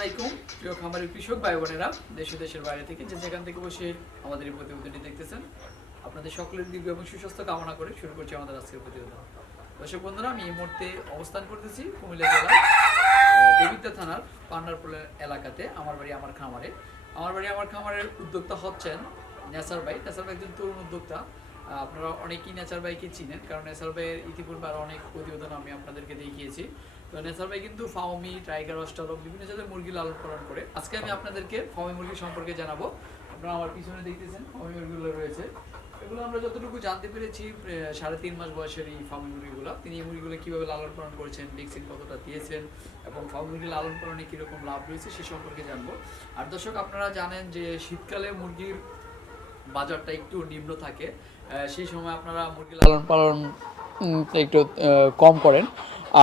আলাইকুম। প্রিয় খামারের কৃষক ভাই বোনেরা দেশ দেশের বাইরে থেকে যে যেখান থেকে বসে আমাদের এই প্রতিবেদনটি দেখতেছেন আপনাদের সকলের দীর্ঘ এবং সুস্বাস্থ্য কামনা করে শুরু করছি আমাদের আজকের প্রতিবেদন। দর্শক বন্ধুরা আমি এই মুহূর্তে অবস্থান করতেছি কুমিল্লা আহ, দেবিদ্যা থানার পান্ডারপুল এলাকাতে আমার বাড়ি আমার খামারে। আমার বাড়ি আমার খামারের উদ্যোক্তা হচ্ছেন নেসার ভাই। নেসার ভাই একজন তরুণ উদ্যোক্তা। আপনারা অনেকেই নেচার ভাইকে চিনেন, কারণ নেচার ভাইয়ের ইতিপূর্বে আরও অনেক প্রতিবেদন আমি আপনাদেরকে দেখিয়েছি। তো নেচার ভাই কিন্তু ফাউমি টাইগার অস্ট্রালক বিভিন্ন জাতের মুরগি লালন পালন করে। আজকে আমি আপনাদেরকে ফাউমি মুরগি সম্পর্কে জানাব। আপনারা আমার পিছনে দেখতেছেন ফাউমি মুরগিগুলো রয়েছে। এগুলো আমরা যতটুকু জানতে পেরেছি সাড়ে তিন মাস বয়সের এই ফার্মি মুরগিগুলো। তিনি এই মুরগিগুলো কীভাবে লালন পালন করেছেন, ভ্যাকসিন কতটা দিয়েছেন, এবং ফার্মি মুরগি লালন পালনে কীরকম লাভ রয়েছে সে সম্পর্কে জানব। আর দর্শক, আপনারা জানেন যে শীতকালে মুরগির বাজারটা একটু নিম্ন থাকে। সেই সময় আপনারা মুরগি লালন পালন একটু কম করেন।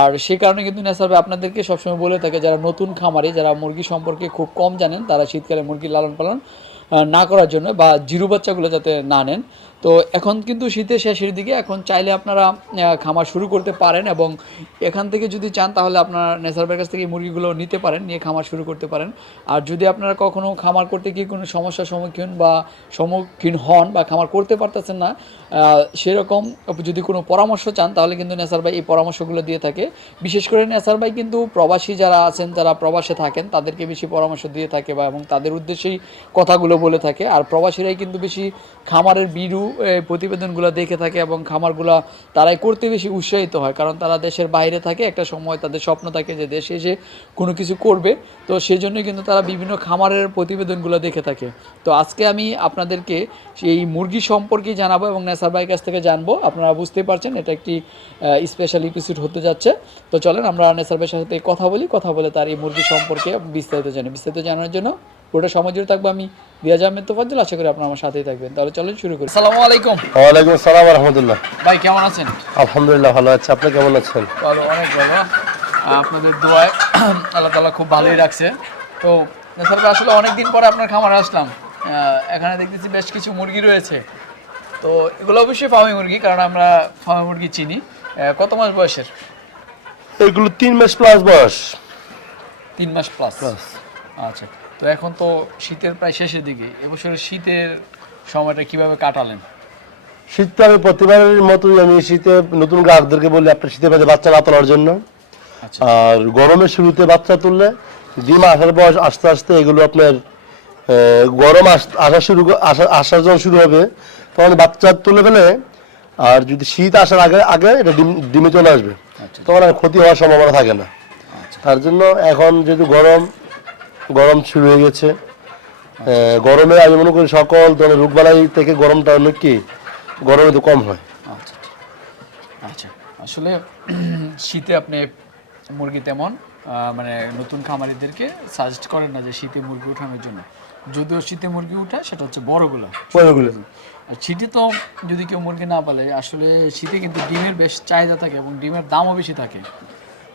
আর সেই কারণে কিন্তু নেসারবে আপনাদেরকে সবসময় বলে থাকে, যারা নতুন খামারে, যারা মুরগি সম্পর্কে খুব কম জানেন, তারা শীতকালে মুরগি লালন পালন না করার জন্য বা জিরু বাচ্চাগুলো যাতে না নেন। তো এখন কিন্তু শীতের শেষের দিকে, এখন চাইলে আপনারা খামার শুরু করতে পারেন এবং এখান থেকে যদি চান তাহলে আপনারা নেসার ভাইয়ের কাছ থেকে মুরগিগুলো নিতে পারেন, নিয়ে খামার শুরু করতে পারেন। আর যদি আপনারা কখনও খামার করতে গিয়ে কোনো সমস্যার সম্মুখীন বা সম্মুখীন হন বা খামার করতে পারতেছেন না সেরকম যদি কোনো পরামর্শ চান তাহলে কিন্তু নেসার ভাই এই পরামর্শগুলো দিয়ে থাকে। বিশেষ করে নেসার ভাই কিন্তু প্রবাসী যারা আছেন, যারা প্রবাসে থাকেন, তাদেরকে বেশি পরামর্শ দিয়ে থাকে বা এবং তাদের উদ্দেশ্যেই কথাগুলো বলে থাকে। আর প্রবাসীরাই কিন্তু বেশি খামারের বিরু প্রতিবেদনগুলো দেখে থাকে এবং খামারগুলো তারাই করতে বেশি উৎসাহিত হয়, কারণ তারা দেশের বাইরে থাকে, একটা সময় তাদের স্বপ্ন থাকে যে দেশে এসে কোনো কিছু করবে। তো সেই জন্যই কিন্তু তারা বিভিন্ন খামারের প্রতিবেদনগুলো দেখে থাকে। তো আজকে আমি আপনাদেরকে এই মুরগি সম্পর্কে জানাব এবং নেসার ভাইয়ের কাছ থেকে জানব। আপনারা বুঝতেই পারছেন, এটা একটি স্পেশাল এপিসোড হতে যাচ্ছে। তো চলেন আমরা নেসার ভাইয়ের সাথে কথা বলি, কথা বলে তার এই মুরগি সম্পর্কে বিস্তারিত জানি। বিস্তারিত জানার জন্য পুরোটা সময় জুড়ে থাকব আমি রিয়াজ আহমেদ তোফাজ্জল আশা করি আপনারা আমার সাথেই থাকবেন। তাহলে চলেন শুরু করি। আসসালামু আলাইকুম। ওয়ালাইকুম আসসালাম রহমতুল্লাহ ভাই কেমন আছেন? আলহামদুলিল্লাহ ভালো আছে। আপনি কেমন আছেন? ভালো অনেক ভালো। আপনাদের দোয়ায় আল্লাহ তালা খুব ভালোই রাখছে। তো ভাই আসলে অনেক দিন পরে আপনার খামারে আসলাম। এখানে দেখতেছি বেশ কিছু মুরগি রয়েছে। তো এগুলো অবশ্যই ফার্মি মুরগি কারণ আমরা ফার্মি মুরগি চিনি। কত মাস বয়সের? এগুলো তিন মাস প্লাস বয়স। তিন মাস প্লাস আচ্ছা। তো এখন তো শীতের প্রায় শেষের দিকে। এবছরের শীতের সময়টা কীভাবে কাটালেন? শীতে আমি প্রতিবারের মতোই আমি শীতে নতুন গ্রাহকদেরকে বলি আপনার শীতের মধ্যে বাচ্চা না তোলার জন্য। আচ্ছা। আর গরমের শুরুতে বাচ্চা তুললে ডিম আসার বয়স আস্তে আস্তে এগুলো আপনার গরম আস- শুরু ক- আসা আসা যখন শুরু হবে তখন বাচ্চা তুলে ফেলে আর যদি শীত আসার আগে আগে এটা ডিম ডিমে চলে আসবে। আচ্ছা। তখন আর ক্ষতি হওয়ার সম্ভাবনা থাকে না। আচ্ছা। তার জন্য এখন যেহেতু গরম গরম শুরু হয়ে গেছে। গরমে আমি মনে করি সকল ধরনের রোগবালাই থেকে গরমটা অনেক কি গরমে তো কম হয়। আচ্ছা আচ্ছা আসলে শীতে আপনি মুরগি তেমন মানে নতুন খামারিদেরকে সাজেস্ট করেন না যে শীতে মুরগি উঠানোর জন্য। যদিও শীতে মুরগি উঠে সেটা হচ্ছে বড়গুলো। ওইগুলো আর শীতে তো যদি কেউ মুরগি না পালে আসলে শীতে কিন্তু ডিমের বেশ চাহিদা থাকে এবং ডিমের দামও বেশি থাকে।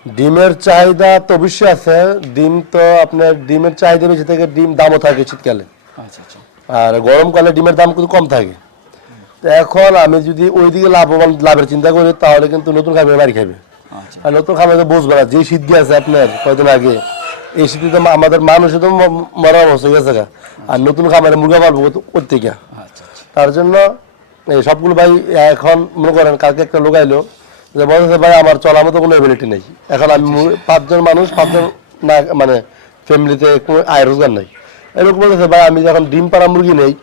ডিমের চাহিদা তো অবশ্যই আছে। ডিম তো আপনার ডিমের চাহিদা বেশি থেকে ডিম দামও থাকে শীতকালে। আচ্ছা আচ্ছা। আর গরমকালে ডিমের দাম কিন্তু কম থাকে। তো এখন আমি যদি ওইদিকে লাভবান লাভের চিন্তা করি তাহলে কিন্তু নতুন খাবার বাড়ি খাবে আচ্ছা। আর নতুন খাবার বুঝবে না যে শীত গিয়েছে আপনার কয়দিন আগে এই শীতে তো আমাদের মানুষের তো মরার অবস্থা হয়ে গেছে আর নতুন খাবারে মুরগা পালবো করতে গিয়া আচ্ছা। তার জন্য এই সবগুলো ভাই এখন মনে করেন কালকে একটা লোক আইলো যে বলতেছে ভাই আমার চলার মতো কোনো এবিলিটি নেই। এখন আমি পাঁচজন মানুষ পাঁচজন না মানে ফ্যামিলিতে কোনো আয় রোজগার নেই। এরকম বলতেছে ভাই আমি যখন ডিম পাড়া মুরগি নেই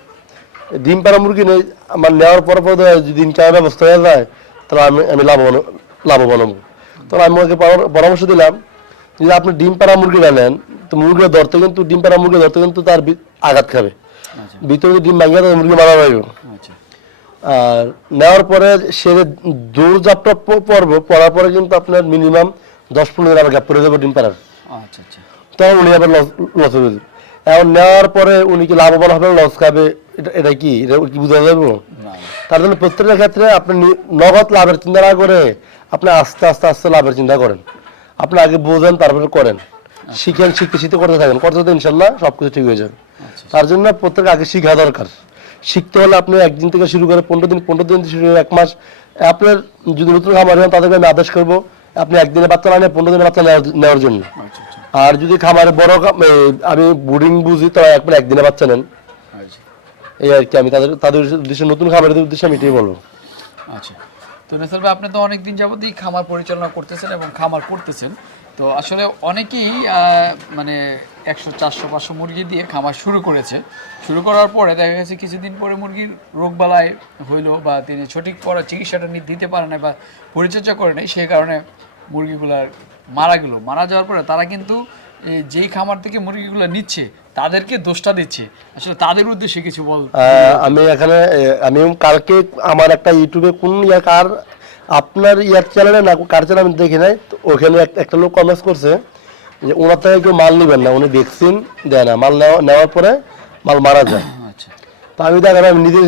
ডিম পাড়া মুরগি নেই আমার নেওয়ার পর পর যদি ইনকামের ব্যবস্থা হয়ে যায় তাহলে আমি আমি লাভবান লাভবান হব। তখন আমি ওকে পরামর্শ দিলাম যদি আপনি ডিম পাড়া মুরগিটা নেন তো মুরগিটা ধরতে কিন্তু ডিম পাড়া মুরগি ধরতে কিন্তু তার আঘাত খাবে। আচ্ছা। ভিতরে ডিম ভাঙিয়ে মুরগি মারা যাবে। আচ্ছা। আর নেওয়ার পরে সে যে দৌড়ঝাপটা প- পড়ব পড়ার পরে কিন্তু আপনার মিনিমাম দশ পনেরো আবার গ্যাপ করে দেবো ডিম পাড়ার। আচ্ছা আচ্ছা। তখন উনি আবার লস লস এখন নেওয়ার পরে উনি কি লাভবান হবে লস খাবে এটা এটা কি? এটা কি বোঝা যাবে? তার জন্য প্রত্যেকটা ক্ষেত্রে আপনি নগদ লাভের চিন্তা না করে আপনি আস্তে আস্তে আস্তে লাভের চিন্তা করেন। আপনি আগে বোঝেন তারপরে করেন। শিখেন শিখতে শিখতে করতে থাকেন। করতে ইনশাল্লাহ সব কিছু ঠিক হয়ে যাবে। আচ্ছা। তার জন্য প্রত্যেক আগে শিখা দরকার। শিখতে হলে আপনি একদিন থেকে শুরু করে পনেরো দিন পনেরো দিন শুরু করে এক মাস আপনার যদি নতুন খামার হন তাদেরকে আমি আদেশ করব আপনি একদিনে বাচ্চা না নিয়ে পনেরো দিনের বাচ্চা নেওয়ার- জন্য আচ্ছা আচ্ছা। আর যদি খামারে বড় আমি বুডিং বুঝি তো একবার একদিনে বাচ্চা নেন। আচ্ছা। এই আর কি আমি তাদের তাদের উদ্দেশ্যে নতুন খামারের উদ্দেশ্যে আমি এটাই বলব। আচ্ছা। তো নেসার ভাই আপনি তো অনেকদিন যাবতই খামার পরিচালনা করতেছেন এবং খামার করতেছেন। তো আসলে অনেকেই মানে একশো, চারশো, পাঁচশো মুরগি দিয়ে খামার শুরু করেছে। শুরু করার পরে দেখা গেছে কিছুদিন পরে মুরগির রোগবালাই হইল বা তিনি সঠিক পরে চিকিৎসাটা দিতে পারে না বা পরিচর্যা করে নাই, সেই কারণে মুরগিগুলার মারা গেল। মারা যাওয়ার পরে তারা কিন্তু যেই খামার থেকে মুরগিগুলো নিচ্ছে, তাদেরকে দোষটা দিচ্ছে। আসলে তাদের উদ্দেশ্যে কিছু বল আমি এখানে আমি কালকে আমার একটা ইউটিউবে কোন ইয়া কার আপনার ইয়ার চ্যানেলে না কার চ্যানেল আমি দেখি নাই তো ওখানে এক- একটা লোক কমেন্টস করছে যে ওনার থেকে কেউ মাল নেবেন না উনি ভ্যাকসিন দেয় না মাল নেওয়া- নেওয়ার পরে মাল মারা যায়। আচ্ছা। তো আমি দেখেন আমি নিজে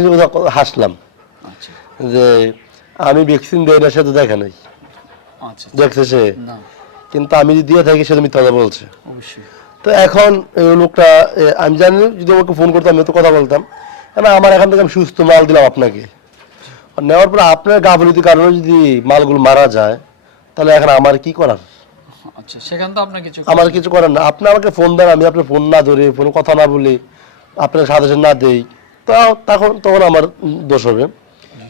হাসলাম। আচ্ছা। যে আমি ভ্যাকসিন দেয় না সে তো দেখে নাই। আচ্ছা। দেখছে সে। কিন্তু আমি যদি দিয়ে থাকি সে তো মিথ্যা কথা বলছে। তো এখন লোকটা আমি জানি যদি আমাকে ফোন করতাম আমি তো কথা বলতাম। কেন আমার এখান থেকে আমি সুস্থ মাল দিলাম আপনাকে? নেওয়ার পরে আপনার গাফলিতির কারণে যদি মালগুলো মারা যায় তাহলে এখন আমার কি করার? আচ্ছা সেখানে তো আপনার কিছু আমার কিছু করার না। আপনি আমাকে ফোন দেন আমি আপনার ফোন না ধরে ফোন কথা না বলি আপনার সাজেশন না দেই তো তখন তখন আমার দোষ হবে।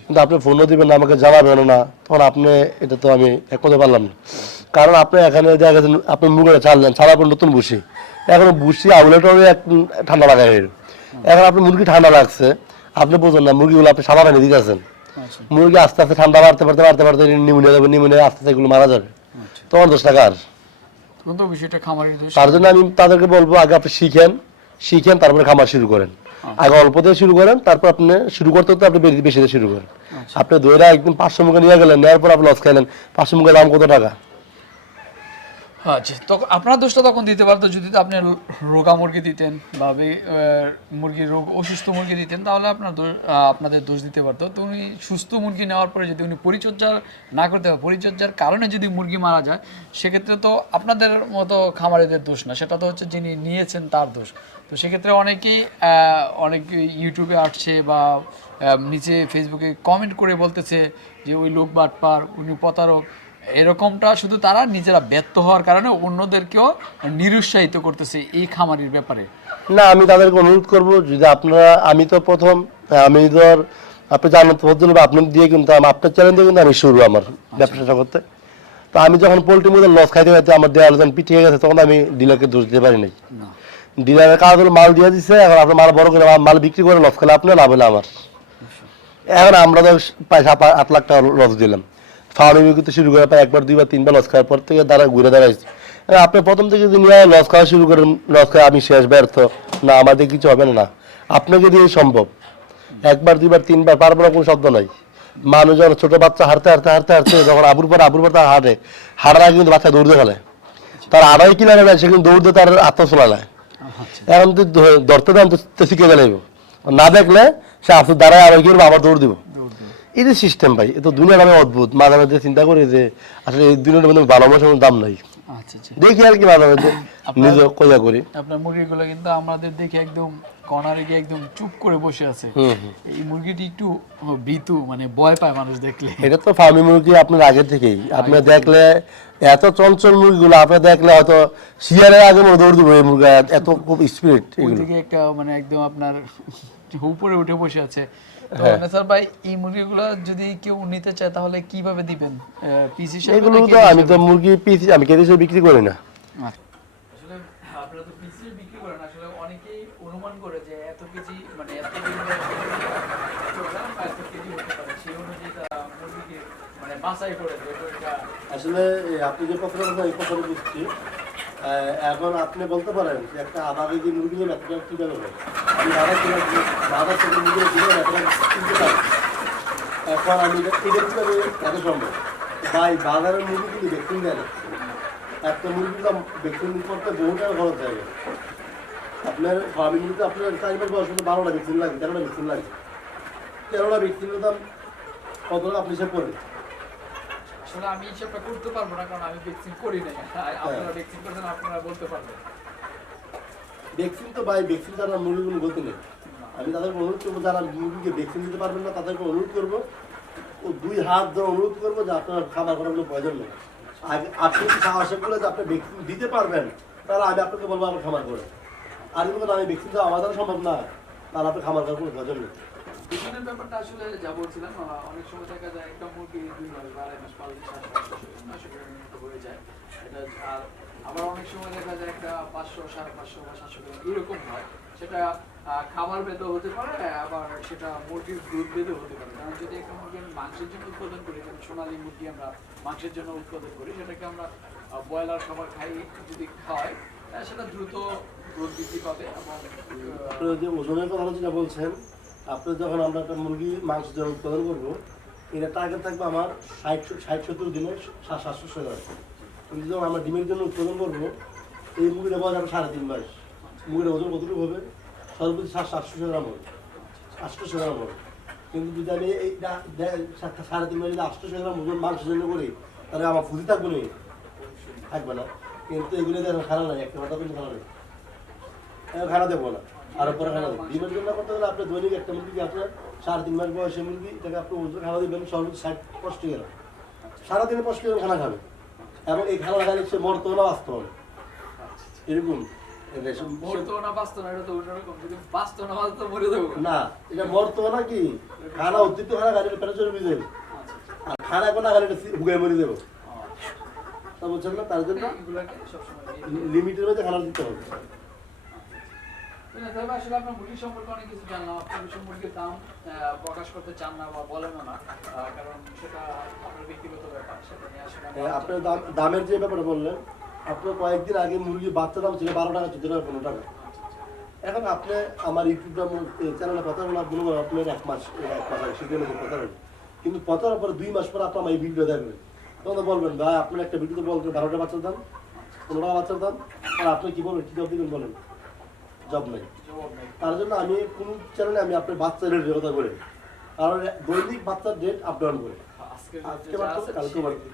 কিন্তু আপনি ফোনও দিবেন না আমাকে জানাবেন না তখন আপনি এটা তো আমি এক কথা পারলাম না। কারণ আপনি এখানে দেখা গেছে আপনি মুখে ছাড়লেন ছাড়ার পর নতুন বুসি। এখন বুসি আউলেটরে এক ঠান্ডা লাগাই হয়ে এখন আপনি মুরগি ঠান্ডা লাগছে আপনি বোঝেন না মুরগিগুলো আপনি সাদা পানি দিতেছেন। আচ্ছা মুরগি আস্তে আস্তে ঠান্ডা বাড়তে বাড়তে বাড়তে বাড়তে নিউমোনিয়া যাবে নিউমোনিয়া আস্তে আস্তে এগুলো মারা যাবে। আচ্ছা। তোমার দোষ টাকার তার জন্য আমি তাদেরকে বলব আগে আপনি শিখেন শিখেন তারপরে খামার শুরু করেন। আগে অল্প দিয়ে শুরু করেন তারপর আপনি শুরু করতে করতে আপনি বেশি বেশি দিয়ে শুরু করেন। আপনি দইরা একদম পাঁচশো মুখে নিয়ে গেলেন নেওয়ার পর আপনি লস খাইলেন। পাঁচশো মুখের দাম কত টাকা? আচ্ছা তখন আপনার দোষটা তখন দিতে পারতো, যদি আপনি রোগা মুরগি দিতেন বা মুরগির রোগ, অসুস্থ মুরগি দিতেন, তাহলে আপনার আপনাদের দোষ দিতে পারতো। তো উনি সুস্থ মুরগি নেওয়ার পরে যদি উনি পরিচর্যা না করতে পারে, পরিচর্যার কারণে যদি মুরগি মারা যায়, সেক্ষেত্রে তো আপনাদের মতো খামারিদের দোষ না, সেটা তো হচ্ছে যিনি নিয়েছেন তার দোষ। তো সেক্ষেত্রে অনেকেই অনেক ইউটিউবে আসছে বা নিচে ফেসবুকে কমেন্ট করে বলতেছে যে, ওই লোক বাটপার, উনি প্রতারক। এরকমটা শুধু তারা নিজেরা ব্যর্থ হওয়ার কারণে অন্যদেরকেও নিরুৎসাহিত করতেছে এই খামারির ব্যাপারে। না আমি তাদেরকে অনুরোধ করব যদি আপনারা আমি তো প্রথম আমি ধর আপনি জানেন তো ভদ্রলোক আপনার দিয়ে কিন্তু আমি- আপনার চ্যানেল দিয়ে কিন্তু আমি শুরু আমার ব্যবসাটা করতে। তো আমি যখন পোল্ট্রি মধ্যে লস খাইতে খাইতে আমার দেওয়াল যখন পিটিয়ে গেছে তখন আমি ডিলারকে দোষ দিতে পারি নাই। ডিলারের কাজ হলো মাল দিয়ে দিচ্ছে এখন আপনার মাল বড় করে মাল বিক্রি করে লস খেলে আপনার লাভ হলে আমার। এখন আমরা তো প্রায় আট লাখ টাকা লস দিলাম। করতে শুরু করে প্রায় একবার দুইবার তিনবার লস খাওয়ার পর থেকে দাঁড়া ঘুরে দাঁড়াইছি আপনি প্রথম থেকে যদি নিয়ে লস খাওয়া শুরু করেন লস খাওয়া আমি শেষ ব্যর্থ। না আমাদের কিছু হবে না আপনাকে দিয়ে সম্ভব। একবার দুইবার তিনবার পারব না কোনো শব্দ নাই। মানুষ যখন ছোট বাচ্চা হারতে হারতে হারতে হারতে যখন আবুর পর আবুর পর তার হারে হাঁটার আগে কিন্তু বাচ্চা দৌড়তে ফেলে তার আড়াই কিলো না সে কিন্তু দৌড়তে তার আত্মচলা নেয় আচ্ছা। এখন তুই ধ- ধরতে দেন তো শিখে গেলে না দেখলে সে আসলে দাঁড়ায় আবার কি করব? আবার দৌড় দিব। এই যে সিস্টেম ভাই এ তো দুনিয়ার আমি অদ্ভুত। মাঝে মাঝে চিন্তা করি যে আসলে এই দুনিয়ার মধ্যে ভালোবাসার কোনো দাম নাই। আচ্ছা আচ্ছা। দেখি আর কি মাঝে মাঝে নিজে কইয়া করি। আপনার মুরগিগুলো কিন্তু আমাদের দেখে একদম কর্নারে গিয়ে একদম চুপ করে বসে আছে। এই মুরগিটি একটু ভীতু মানে ভয় পায় মানুষ দেখলে। এটা তো ফার্মি মুরগি আপনার আগে থেকেই। আপনি দেখলে এত চঞ্চল মুরগিগুলো আপনি দেখলে হয়তো শিয়ালের আগে মনে দৌড় দিব এই মুরগি এত খুব স্পিড ওই এগুলো একটা মানে একদম আপনার উপরে উঠে বসে আছে। তো হ্যাঁ। ভাই এই মুরগিগুলো যদি কেউ নিতে চায় তাহলে কীভাবে দিবেন? পিস হিসেবে এগুলো তো আমি তো মুরগি পিস আমি কেটে হিসেবে বিক্রি করি না। আসলে আপনারা তো পিসি বিক্রি করেন আসলে অনেকেই অনুমান করে যে এত কেজি মানে এত কেজি হতে পারে সেই অনুযায়ী মুরগিকে মানে বাছাই করে দেয় আসলে এই আপনি যে কথাটা বলছেন এই কথাটা বুঝছি। আহ, এখন আপনি বলতে পারেন যে একটা কেজি মুরগি নিয়ে কীভাবে হয়? আধা কেজি মুরগি দিলে এতটা কিনতে পারি এখন আমি এটা কীভাবে এত সম্ভব ভাই বাজারের মুরগি কিন্তু ভ্যাকসিন দেয় না একটা মুরগির দাম ভ্যাকসিন করতে বহু টাকা খরচ যাবে আপনার ফার্মিং মুরগিতে আপনার চার মাস বয়স হলে বারোটা ভ্যাকসিন লাগে তেরোটা ভ্যাকসিন লাগে তেরোটা ভ্যাকসিনের দাম কত টাকা আপনি হিসাব করবেন আসলে আমি হিসাবটা করতে পারব না কারণ আমি ভ্যাকসিন করি আর আপনারা ভ্যাকসিন করছেন আপনারা বলতে পারবেন। ভ্যাকসিন তো ভাই ভ্যাকসিন ছাড়া মুরগি কোনো গতি নেই। আমি তাদেরকে অনুরোধ করব, যারা মুরগিকে ভ্যাকসিন দিতে পারবেন না, তাদেরকে অনুরোধ করব। ও দুই হাত ধরে অনুরোধ করব যে আপনার খাবার করার কোনো প্রয়োজন নেই। আগে আপনি যদি সাহসে বলে যে আপনি ভ্যাকসিন দিতে পারবেন, তাহলে আমি আপনাকে বলব আমার খামার করে। আর বলেন আমি ব্যক্তিগত আমার দ্বারা সম্ভব না, তাহলে আপনি খামার করার কোনো প্রয়োজন নেই। ব্যাপারটা আসলে যা বলছিলাম অনেক সময় দেখা যায় একটা মুরগি দুই মাস মাস হয়ে যায়। এটা আর আবার অনেক সময় দেখা যায় একটা পাঁচশো, সাড়ে পাঁচশো বা সাতশো গ্রাম এরকম হয়। সেটা খাবার বেঁধে হতে পারে, আবার সেটা মুরগির দুধ বেঁধে হতে পারে। কারণ যদি একটা মুরগি আমি মাংসের জন্য উৎপাদন করি, যেমন সোনালী মুরগি আমরা মাংসের জন্য উৎপাদন করি, সেটাকে আমরা ব্রয়লার খাবার খাই যদি খাওয়াই সেটা দ্রুত দুধ বৃদ্ধি পাবে এবং যে ওজনের কথা যেটা বলছেন, আপনি যখন আমরা একটা মুরগি মাংস যখন উৎপাদন করব এটা টার্গেট থাকবে আমার ষাট ষাট সত্তর দিনে সাত সাতশো টাকা কিন্তু যখন আমরা ডিমের জন্য উৎপাদন করব, এই মুরগিটা বয়স হবে সাড়ে তিন মাস মুরগির ওজন কতটুকু হবে? সর্বোচ্চ সাত সাতশো গ্রাম হবে। আটশোশো গ্রাম হবে। কিন্তু যদি আমি এইটা সাড়ে তিন মাস যদি আটশোশো গ্রাম ওজন মাংসের জন্য করি, তাহলে আমার ফুটি থাকবে না। থাকবে না। কিন্তু এগুলো দেখেন খারাপ নাই। একটা কথা কিন্তু খারাপ নেই। খানা দেবো না। আর পরে খানা দেবো ডিমের জন্য করতে গেলে আপনি দৈনিক একটা মুরগি, আপনার সাড়ে তিন মাস বয়সে মুরগি, এটাকে আপনি ওজন খানা দিবেন, সর্বোচ্চ ষাট পঁয়ষট্টি গ্রাম। সারাদিনে পঁয়ষট্টি গ্রাম খানা খাবে এবং এই খেলা খালি সে মরতে না বাস্তব এরকম। না বাঁচতো না এটা না মরতে কি? খানা অতিরিক্ত খানা গাড়ির পেটে চলে বুঝে যাবে। আর খানা গাড়িটা হুগায় মরে আচ্ছা। তা বলছেন না তার জন্য লিমিটের মধ্যে খানা দিতে হবে। তবে আপনার মুরগির সম্পর্কে অনেক কিছু জানলাম। কিছু দাম প্রকাশ করতে চান না বা বলেনও না কারণ সেটা আপনার ব্যক্তিগত হ্যাঁ, দাম দামের যে ব্যাপারে বললেন আপনার কয়েকদিন আগে মুরগির বাচ্চা দাম ছিল বারো টাকা চোদ্দ টাকা পনেরো টাকা। এখন আপনি আমার ইউটিউব চ্যানেলে কথা বলে বলবেন আপনার এক মাস এক মাস আগে সেখানে কথা বলেন কিন্তু কথার পরে দুই মাস পরে আপনি আমার এই ভিডিও দেখবেন। তখন তো বলবেন ভাই আপনার একটা ভিডিওতে বলতে বারো টাকা বাচ্চার দাম পনেরো টাকা বাচ্চার দাম আর আপনি কি বলবেন কি জব দিবেন বলেন? জব নাই। তার জন্য আমি কোন চ্যানেলে আমি আপনার বাচ্চার রেট কথা বলি কারণ দৈনিক বাচ্চার রেট আপ ডাউন করে। আজকে বাড়তো, কালকে বাড়তো।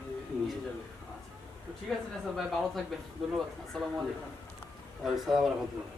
আচ্ছা। ঠিক আছে ভাই ভালো থাকবেন। ধন্যবাদ। আসসালামু আলাইকুম। আসসালামু আলাইকুম